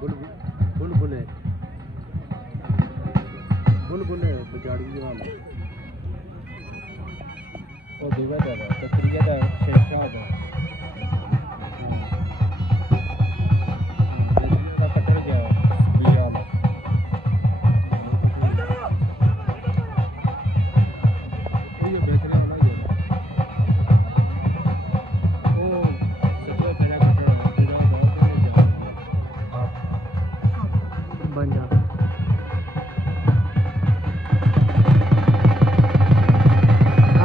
बुलबुल बजाड़ी जवान ਉਹ ਦੂਗਾ ਦਾ ਤਕਰੀਆ ਦਾ ਸ਼ੇਖਾ ਦਾ ਜਿਹੜਾ ਕੱਟੜ ਗਿਆ ਵੀਰਾ ਦਾ ਇਹ ਬੇਚਣਾ ਹੋਣਾ ਜੀ ਉਹ ਸੱਚਾ ਪਹਿਲਾ ਕੱਟੜ ਜਿਹੜਾ ਬਹੁਤ बन जा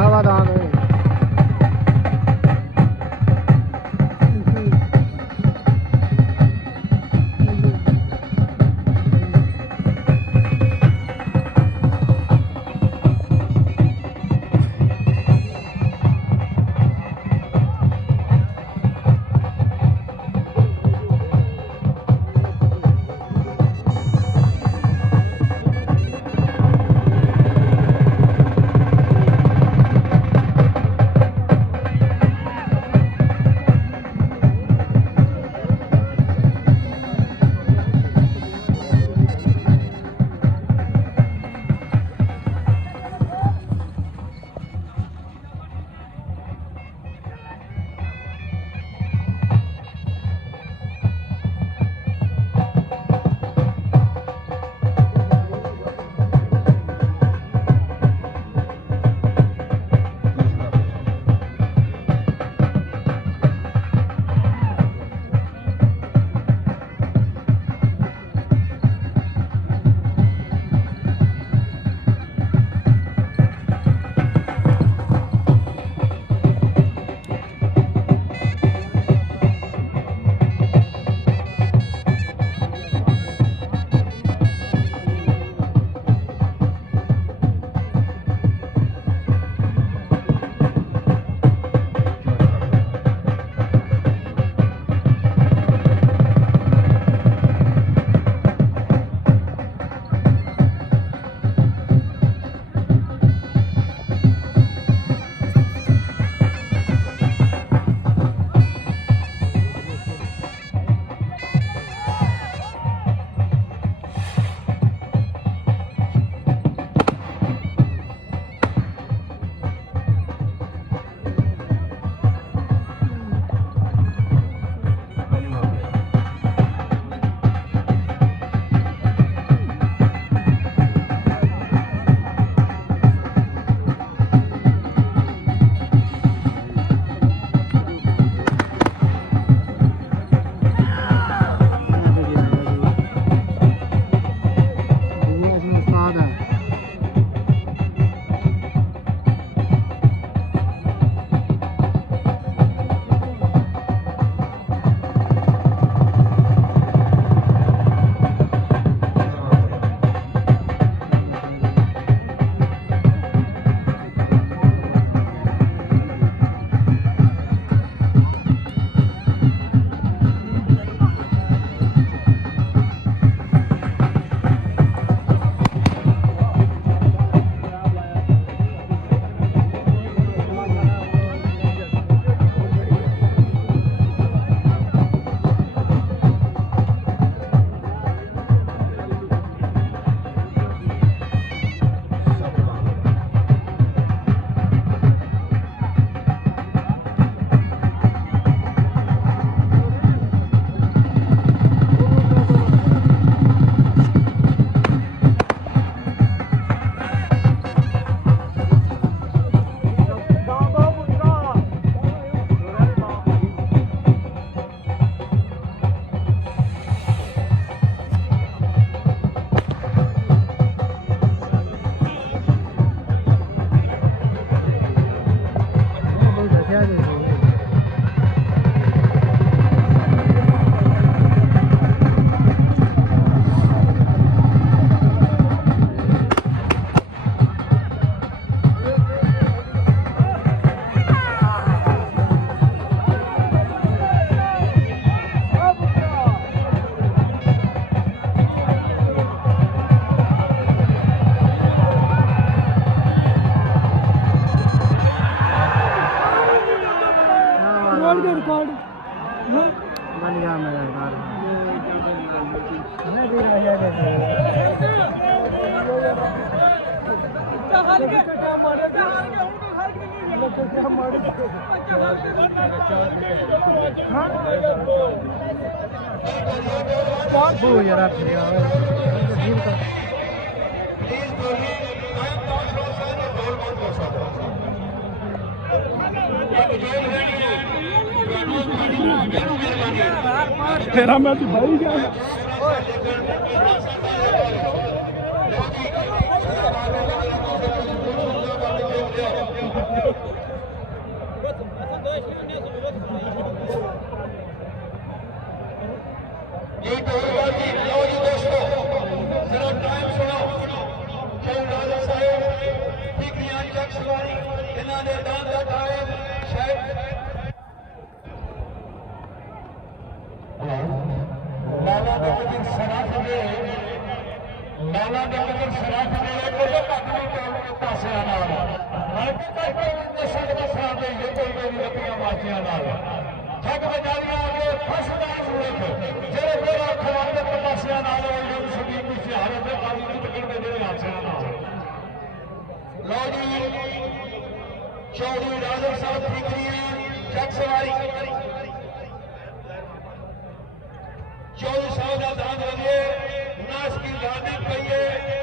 आवाज आ गई तेरा मैं तो भाई गया लाला दे सराफ दे लाला दे सराफ दे कोई घट पासिया नाल हर कोई नशा के खराब दे कोई मेरी लपियां माचियां नाल ठग बजारियां आगे फसदार हुए जेरे मेरा खराब दे पासिया नाल वो सभी की सिहारत दे बाजी की पकड़ में दे हासिया नाल लौड़ी चौधरी राजा साहब ठिकरियां जग सवारी 24 साल का दांत बनिए नाश की गाड़ी पई है